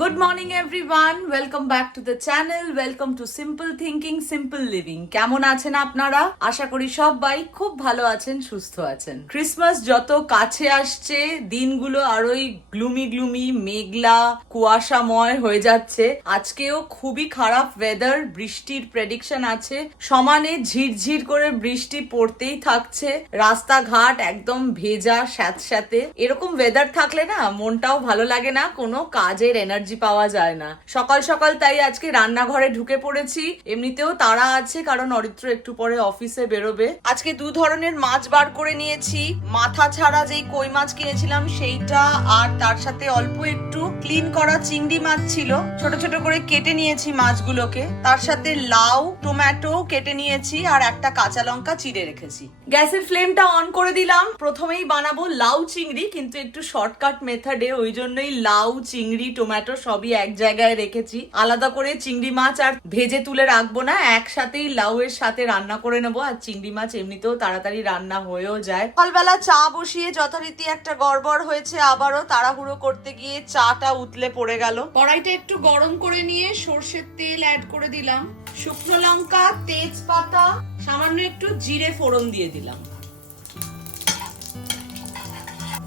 Good morning everyone welcome back to the channel welcome to simple thinking simple living কেমন আছেন আপনারা? আশা করি সবাই খুব ভালো আছেন, সুস্থ আছেন। ক্রিসমাস যত কাছে আসছে, দিনগুলো আরোই গ্লুমি গ্লুমি, মেঘলা, কুয়াশাময় হয়ে যাচ্ছে। আজকেও খুবই খারাপ ওয়েদার বৃষ্টির প্রেডিকশন আছে। সমানে ঝিরঝির করে বৃষ্টি পড়তেই থাকছে। রাস্তাঘাট একদম ভেজা, স্যাঁতস্যাঁতে। এরকম ওয়েদার থাকলে না মনটাও ভালো লাগে না, কোনো কাজের এনার্জি পাওয়া যায় না। সকাল সকাল তাই আজকে রান্নাঘরে ঢুকে পড়েছি। এমনিতেও তারা আছে, কারণ অরিত্র একটু পরে অফিসে বেরোবে। আজকে দু ধরনের মাছ বার করে নিয়েছি। মাথা ছাড়া যেই কই মাছ কিনেছিলাম, সেইটা আর তার সাথে অল্প একটু ক্লিন করা চিংড়ি মাছ ছিল। ছোট ছোট করে কেটে নিয়েছি মাছগুলোকে। তার সাথে লাউ টমেটো কেটে নিয়েছি আর একটা কাঁচা লঙ্কা চিড়ে রেখেছি। গ্যাসের ফ্লেমটা অন করে দিলাম। প্রথমেই বানাবো লাউ চিংড়ি, কিন্তু একটু শর্টকাট মেথডে ওই জন্যই লাউ, চিংড়ি টমেটো সবই এক জায়গায় রেখেছি। আলাদা করে চিংড়ি মাছ আর ভেজে তুলে রাখব না, একসাথেই লাউয়ের সাথে রান্না করে নেব। আর চিংড়ি মাছ এমনিতেও তাড়াতাড়ি রান্না হয়েও যায়। সকালবেলা চা বসিয়ে যথারীতি একটা গড়বড় হয়েছে, আবারও তাড়াহুড়ো করতে গিয়ে চাটা উতলে পড়ে গেল। কড়াইটা একটু গরম করে নিয়ে সর্ষের তেল অ্যাড করে দিলাম। শুকনো লঙ্কা, তেজপাতা, সামান্য একটু জিরে ফোড়ন দিয়ে দিলাম।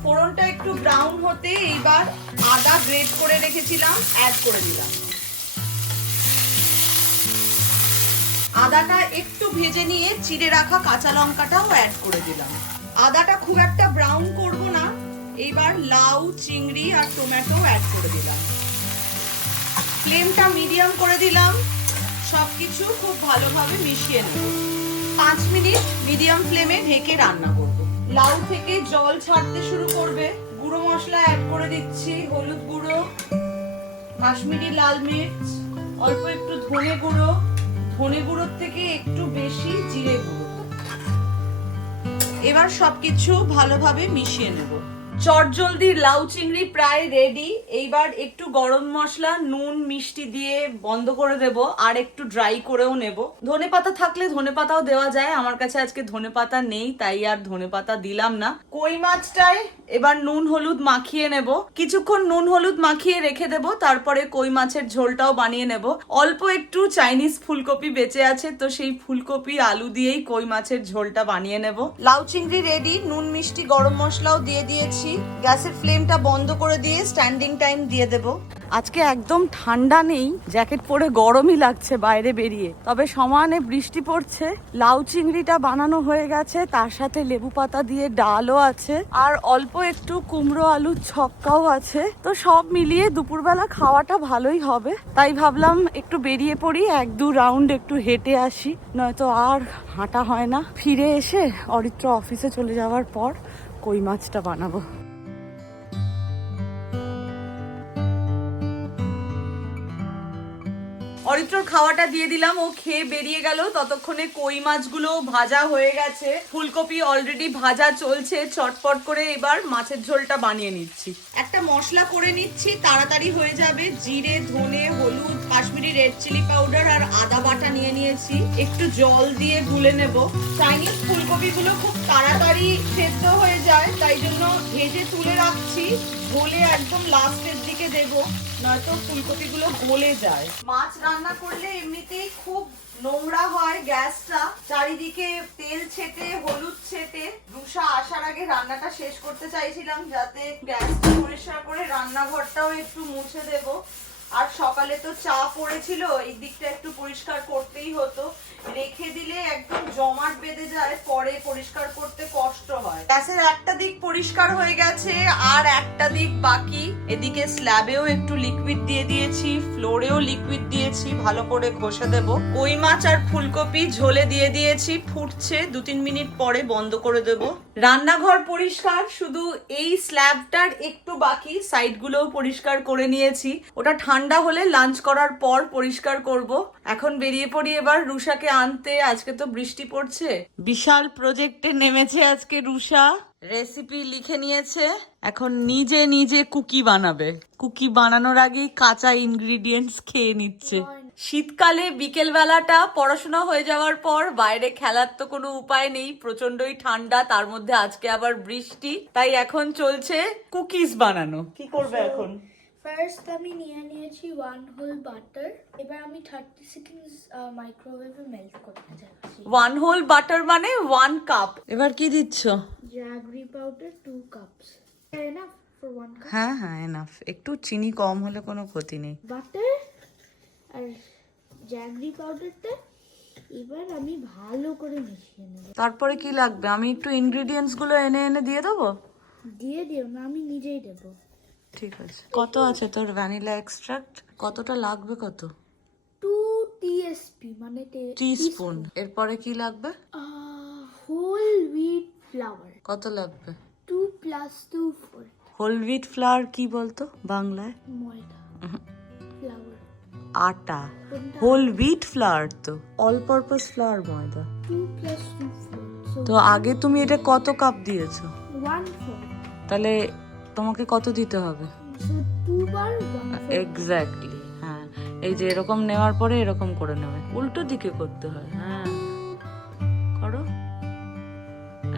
ফোড়নটা একটু ব্রাউন হতে এইবার আদা গ্রেট করে রেখেছিলাম অ্যাড করে দিলাম। আদাটা একটু ভেজে নিয়ে চিড়ে রাখা কাঁচা লঙ্কাটাও অ্যাড করে দিলাম। আদাটা খুব একটা ব্রাউন করব না, এইবার লাউ, চিংড়ি আর টমেটো অ্যাড করে দিলাম। ফ্লেমটা মিডিয়াম করে দিলাম, সবকিছু খুব ভালোভাবে মিশিয়ে নেব। পাঁচ মিনিট মিডিয়াম ফ্লেমে ঢেকে রান্না করব। লাউ থেকে জল ছাড়তে শুরু করবে। গুঁড়ো মশলা অ্যাড করে দিচ্ছি, হলুদ গুঁড়ো, কাশ্মীরি লাল মির্চ, অল্প একটু ধনে গুঁড়ো। ধনে গুঁড়োর থেকে একটু বেশি জিরে গুঁড়ো। এবার সবকিছু ভালোভাবে মিশিয়ে নেব। চটজলদি লাউ চিংড়ি প্রায় রেডি এইবার একটু গরম মশলা, নুন, মিষ্টি দিয়ে বন্ধ করে দেব, আর একটু ড্রাই করেও নেব। ধনে পাতা থাকলে ধনে পাতাও দেওয়া যায়, আমার কাছে আজকে ধনে পাতা নেই, তাই আর ধনে পাতা দিলাম না। কই মাছটায়? এবার নুন হলুদ মাখিয়ে নেব। কিছুক্ষণ নুন হলুদ মাখিয়ে রেখে দেব, তারপরে কই মাছের ঝোলটাও বানিয়ে নেব। অল্প একটু চাইনিজ ফুলকপি বেঁচে আছে, তো সেই ফুলকপি আলু দিয়েই কই মাছের ঝোলটা বানিয়ে নেব। লাউ চিংড়ি রেডি নুন, মিষ্টি, গরম মশলাও দিয়ে দিয়েছি। গ্যাসের ফ্লেমটা বন্ধ করে দিয়ে স্ট্যান্ডিং টাইম দিয়ে দেব। আজকে একদম ঠান্ডা নেই, জ্যাকেট পরে গরমই লাগছে বাইরে বেরিয়ে। তবে সমানে বৃষ্টি পড়ছে, লাউ চিংড়িটা বানানো হয়ে গেছে, তার সাথে লেবু পাতা দিয়ে ডালও আছে, আর অল্প একটু কুমড়ো আলুর ছক্কাও আছে। তো সব মিলিয়ে দুপুরবেলা খাওয়াটা ভালোই হবে। তাই ভাবলাম একটু বেরিয়ে পড়ি, এক দু রাউন্ড একটু হেঁটে আসি। নয়তো আর হাঁটা হয় না। ফিরে এসে অরিত্র অফিসে চলে যাওয়ার পর কই মাছটা বানাবো? অরিত্রর খাওয়াটা দিয়ে দিলাম, ও খেয়ে বেরিয়ে গেল। ততক্ষণে কই মাছগুলো ভাজা হয়ে গেছে। ফুলকপি অলরেডি ভাজা চলছে, চটপট করে এবার মাছের ঝোলটা বানিয়ে নিচ্ছি। একটা মশলা করে নিচ্ছি, তাড়াতাড়ি হয়ে যাবে। জিরে, ধনে, হলুদ, কাশ্মীরি রেড চিলি পাউডার আর আদা বাটা নিয়ে নিয়েছি। একটু জল দিয়ে গুলে নেব। চাইনিজ ফুলকপিগুলো খুব তাড়াতাড়ি সেদ্ধ হয়ে যায়, তাই জন্য ভেজে তুলে রাখছি। গলে একদম লাস্টের দিকে দেব, নয়তো ফুলকপিগুলো গলে যায়। মাছ রান্না করলে এমনিতেই খুব নোংরা হয় গ্যাসটা। চারিদিকে তেল ছেটে, হলুদ ছেটে। রুষা আসার আগে রান্নাটা শেষ করতে চাইছিলাম, যাতে গ্যাসটা পরিষ্কার করে রান্নাঘরটাও একটু মুছে দেব। আর সকালে তো চা পড়েছিল, এই দিকটা একটু পরিষ্কার করতেই হতো। রেখে দিলে একদম জমাট বেঁধে যায়, পরে পরিষ্কার করতে কষ্ট হয়। গ্যাসের একটা দিক পরিষ্কার হয়ে গেছে, আর একটা দিক বাকি। এদিকে স্ল্যাবেও একটু লিকুইড দিয়ে দিয়েছি ফ্লোরেও লিকুইড দিয়েছি, ভালো করে ঘষে দেব। কই মাছ আর ফুলকপি ঝোলে দিয়ে দিয়েছি, ফুটছে, দু তিন মিনিট পরে বন্ধ করে দেব। রান্নাঘর পরিষ্কার, শুধু এই স্ল্যাবটার একটু বাকি সাইডগুলোও পরিষ্কার করে নিয়েছি। ওটা ঠান্ডা হলে লাঞ্চ করার পর পরিষ্কার করব। এখন বেরিয়ে পড়ি এবার রুষাকে আনতে। আজকে তো বৃষ্টি পড়ছে। বিশাল প্রজেক্টে নেমেছে আজকে রুষা রেসিপি লিখে নিয়েছে। এখন নিজে নিজে কুকি বানাবে। কুকি বানানোর আগেই কাঁচা ইনগ্রিডিয়েন্টস খেয়ে নিচ্ছে। শীতকালে বিকেল বেলাটা পড়াশোনা হয়ে যাওয়ার পর বাইরে খেলার তো কোনো উপায় নেই। প্রচন্ডই ঠান্ডা, তার মধ্যে আজকে আবার বৃষ্টি। তাই এখন চলছে কুকিজ বানানো। কি করবে এখন? ফার্স্ট আমি নিয়ে নিয়েছি ওয়ান হোল বাটার এবার আমি থার্টি সেকেন্ডস মাইক্রোওয়েভে মেল্ট করতে যাচ্ছি। ওয়ান হোল বাটার মানে ওয়ান কাপ এবার কি দিচ্ছ? Jaggery powder two cups enough for one cup হ্যাঁ হ্যাঁ এনাফ একটু চিনি কম হলে কোনো ক্ষতি নেই। বাটার আর জ্যাগরি পাউডারটা এবার আমি ভালো করে মিশিয়ে নেব। তারপরে কি লাগবে? আমি একটু ইনগ্রিডিয়েন্টসগুলো এনে এনে দিয়ে দেবো? দিয়ে দিও না আমি নিজেই দেবো। ঠিক আছে। কত আছে তোর ভ্যানিলা এক্সট্রাক্ট কতটা লাগবে কত? টু টিএসপি মানে টি স্পুন এরপরে কি লাগবে? হোল হুইট ফ্লাওয়ার কত লাগবে? Two plus two four whole wheat flour কি বলতো বাংলায়? ময়দা। ফ্লাওয়ার আটা। হোল হুইট ফ্লাওয়ার তো। অল পারপাস ফ্লাওয়ার ময়দা। Two plus two four so তো আগে তুমি এটা কত কাপ দিয়েছ? ওয়ান তাহলে তোমাকে কত দিতে হবে? এক্স্যাক্টলি হ্যাঁ। এই যে এরকম নেওয়ার পরে এরকম করে নেবে। উল্টো দিকে করতে হয় হ্যাঁ। করো।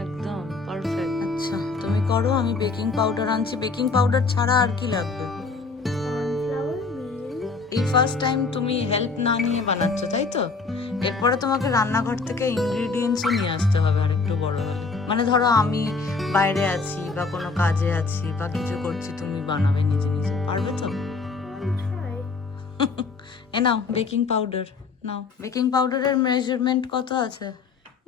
একদম পারফেক্ট আচ্ছা। তুমি করো আমি বেকিং পাউডার আনছি। বেকিং পাউডার ছাড়া আর কি লাগবে? এই ফার্স্ট টাইম তুমি হেল্প না নিয়ে বানাচ্ছ তাই তো? এরপরে তোমাকে রান্নাঘর থেকে ইনগ্রিডিয়েন্টসও নিয়ে আসতে হবে আর একটু বড় হলে। মানে ধরো আমি বাইরে আছি বা কোনো কাজে আছি বা কিছু করছি তুমি বানাবে নিজে নিজে। পারবে তো? এ নাও বেকিং পাউডার। নাও বেকিং পাউডারের মেজারমেন্ট কত আছে?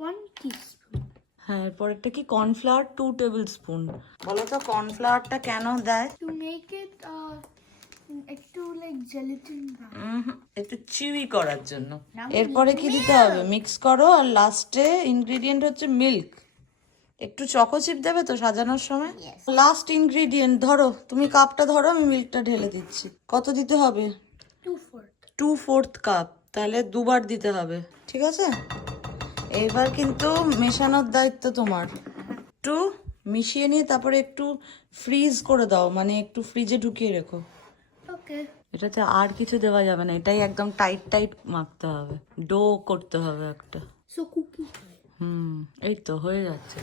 ওয়ান টিস্পুন হ্যাঁ এরপরেরটা কি? কর্নফ্লাওয়ার টু টেবিল স্পুন বলো তো কর্নফ্লাওয়ারটা কেন দেয়? টু মেক ইট একটু লাইক জেলিটিন একটু চিউই করার জন্য। এরপরে কি দিতে হবে? মিক্স করো আর লাস্টে ইনগ্রেডিয়েন্ট হচ্ছে মিল্ক একটু চকো চিপ দেবে তো সাজানোর সময়? লাস্ট ইনগ্রেডিয়েন্ট ধরো তুমি কাপটা ধরো আমি মিল্কটা ঢেলে দিচ্ছি। কত দিতে হবে? টু ফোর্থ কাপ তাহলে দুবার দিতে হবে ঠিক আছে? এইবার কিন্তু মেশানোর দায়িত্ব তোমার। একটু মিশিয়ে নিয়ে তারপরে একটু ফ্রিজ করে দাও মানে একটু ফ্রিজে ঢুকিয়ে রেখো। ওকে এটাতে আর কিছু দেওয়া যাবে না এটাই একদম টাইট টাইট মাখতে হবে। ডো করতে হবে একটা। সো কুকি হুম এই তো হয়ে যাচ্ছে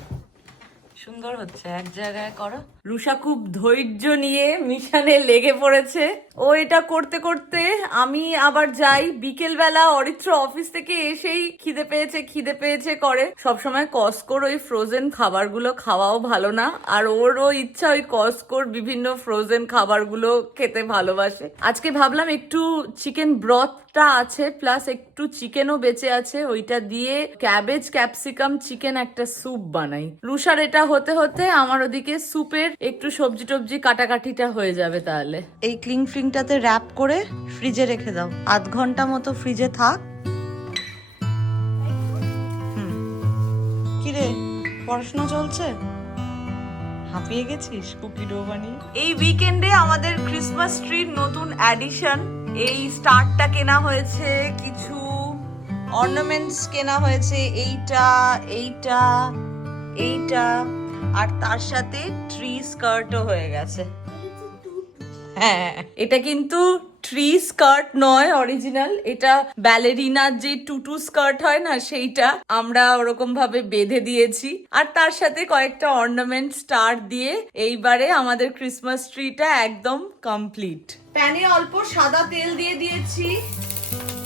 সুন্দর হচ্ছে, এক জায়গায় করো। রুষা খুব ধৈর্য নিয়ে মিশানে লেগে পড়েছে। ও এটা করতে করতে আমি আবার যাই বিকেল বেলা অরিত্র অফিস থেকে এসেই খিদে পেয়েছে খিদে পেয়েছে করে। সবসময় কসকোর ওই ফ্রোজেন খাবারগুলো খাওয়াও ভালো না, আর ওরও ইচ্ছা ওই কসকোর বিভিন্ন ফ্রোজেন খাবারগুলো খেতে ভালোবাসে। আজকে ভাবলাম একটু চিকেন ব্রথটা আছে প্লাস একটু চিকেনও বেঁচে আছে, ওইটা দিয়ে ক্যাবেজ ক্যাপসিকাম চিকেন একটা স্যুপ বানাই। রুষার এটা হতে হতে আমার ওদিকে স্যুপের একটু সবজি টবজি কাটাকাটিটা হয়ে যাবে তাহলে। এই ক্লিং ফ্লিংটাতে র্যাপ করে ফ্রিজে রেখে দাও। আধ ঘণ্টা মতো ফ্রিজে থাক। হুম। কিরে পড়াশোনা চলছে? হাঁপিয়ে গেছিস কুকি ডো বানিয়ে? এই উইকেন্ডে আমাদের ক্রিসমাস ট্রির নতুন অ্যাডিশন এই স্টারটা কেনা হয়েছে কিছু অর্নামেন্টস কেনা হয়েছে এইটা এইটা এইটা। আর তার সাথে ট্রি স্কার্টও হয়ে গেছে। হ্যাঁ এটা কিন্তু ট্রি স্কার্ট নয় অরিজিনাল এটা ব্যালেরিনার যে টুটু স্কার্ট হয় না, সেইটা আমরা ওরকম ভাবে বেঁধে দিয়েছি। আর তার সাথে কয়েকটা অর্নামেন্ট স্টার দিয়ে এইবারে আমাদের ক্রিসমাস ট্রিটা একদম কমপ্লিট প্যানে অল্প সাদা তেল দিয়ে দিয়েছি।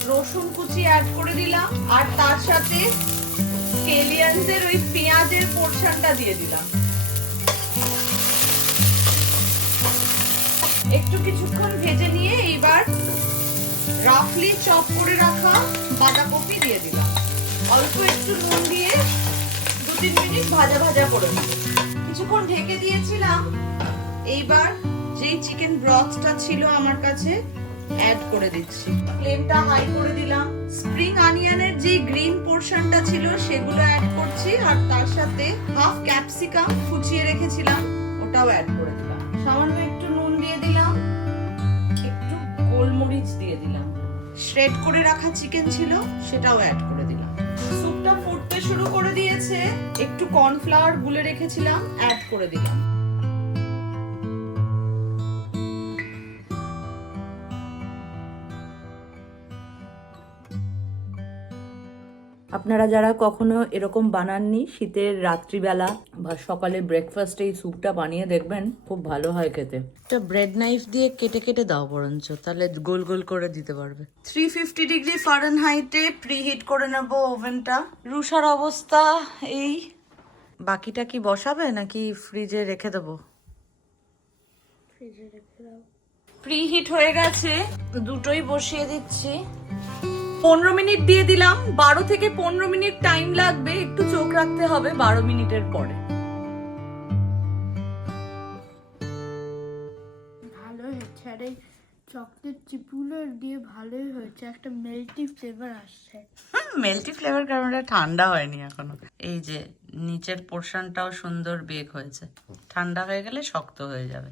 রসুন কুচি অ্যাড করে দিলাম। আর তার সাথে স্কেলিয়ান্সের ওই পেঁয়াজের পোর্শনটা দিয়ে দিলাম। একটু কিছুক্ষণ ভেজে নিয়ে এইবার রাফলি চপ করে রাখা বাঁধাকপি দিয়ে দিলাম। অল্প একটু নুন দিয়ে দু তিন মিনিট ভাজা ভাজা করে নেব। কিছুক্ষণ ঢেকে দিয়েছিলাম। এইবার যেই চিকেন ব্রথটা ছিল আমার কাছে অ্যাড করে দিচ্ছি। ফ্লেমটা হাই করে দিলাম। স্প্রিং গ্রিন পোর্শনটা ছিল সেগুলো অ্যাড করছি আর তার সাথে হাফ ক্যাপসিকাম কুচিয়ে রেখেছিলাম ওটাও অ্যাড করে দিলাম। সামান্য একটু নুন দিয়ে দিলাম একটু গোলমরিচ দিয়ে দিলাম। শ্রেড করে রাখা চিকেন ছিল সেটাও অ্যাড করে দিলাম। স্যুপটা ফুটতে শুরু করে দিয়েছে একটু কর্নফ্লাওয়ার গুলে রেখেছিলাম অ্যাড করে দিলাম। আপনারা যারা কখনো এরকম বানাননি শীতের রাত্রিবেলা বা সকালে ব্রেকফাস্টে এই স্যুপটা বানিয়ে দেখবেন খুব ভালো হয় খেতে। একটা ব্রেড নাইফ দিয়ে কেটে কেটে দাও বরঞ্চ তাহলে গোল গোল করে দিতে পারবে। থ্রি ফিফটি ডিগ্রি ফারেনহাইটে প্রিহিট করে নেব ওভেনটা রুষার অবস্থা এই। বাকিটা কি বসাবে নাকি ফ্রিজে রেখে দেবো? ফ্রিজে রেখে দাও। প্রিহিট হয়ে গেছে দুটোই বসিয়ে দিচ্ছি। পনেরো মিনিট দিয়ে দিলাম। বারো থেকে পনেরো মিনিট টাইম লাগবে। একটু চোখ রাখতে হবে বারো মিনিটের পরে। ভালো হয়েছে। আর এই চকলেট চিপগুলো দিয়ে ভালোই হয়েছে। একটা মেল্টি ফ্লেভার আসছে। মেল্টি ফ্লেভার কারণ এটা ঠান্ডা হয়নি এখনও। এই যে নিচের পোর্শনটাও সুন্দর বেক হয়েছে। ঠান্ডা হয়ে গেলে শক্ত হয়ে যাবে।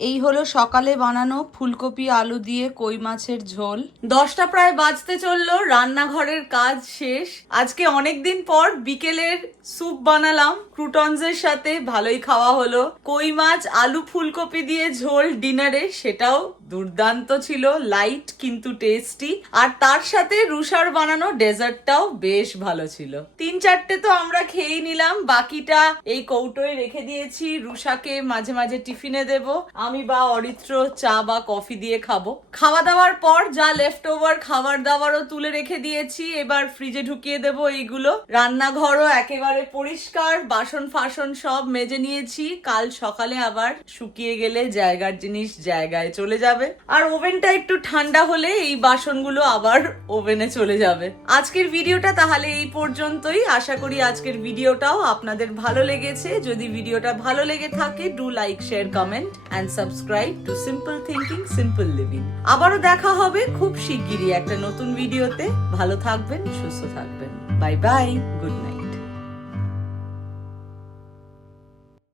এই হলো সকালে বানানো ফুলকপি, আলু দিয়ে কই মাছের ঝোল। দশটা প্রায় বাজতে চলল, রান্নাঘরের কাজ শেষ। আজকে অনেকদিন পর বিকেলের স্যুপ বানালাম, ক্রুটনসের সাথে ভালোই খাওয়া হলো। কই মাছ, আলু, ফুলকপি দিয়ে ঝোল, ডিনারে সেটাও দুর্দান্ত ছিল লাইট কিন্তু টেস্টি আর তার সাথে রুষার বানানো ডেজার্টটাও বেশ ভালো ছিল। তিন চারটে তো আমরা খেয়েই নিলাম, বাকিটা এই কৌটোয় রেখে দিয়েছি। রুষাকে মাঝে মাঝে টিফিনে দেব। আমি বা অরিত্র চা বা কফি দিয়ে খাব। খাওয়া দাওয়ার পর যা লেফট ওভার খাবার দাবারও তুলে রেখে দিয়েছি। এবার ফ্রিজে ঢুকিয়ে দেব এইগুলো। রান্নাঘরও একেবারে পরিষ্কার বাসন ফাসন সব মেজে নিয়েছি। কাল সকালে আবার শুকিয়ে গেলে জায়গার জিনিস জায়গায় চলে যাবে। আর ওভেনটা একটু ঠান্ডা হলে এই বাসনগুলো আবার ওভেনে চলে যাবে। আজকের ভিডিওটা তাহলে এই পর্যন্তই। আশা করি আজকের ভিডিওটাও আপনাদের ভালো লেগেছে। যদি ভিডিওটা ভালো লেগে থাকে do like share comment and subscribe to simple thinking simple living আবারও দেখা হবে খুব শিগগিরই একটা নতুন ভিডিওতে। ভালো থাকবেন, সুস্থ থাকবেন। Bye bye good night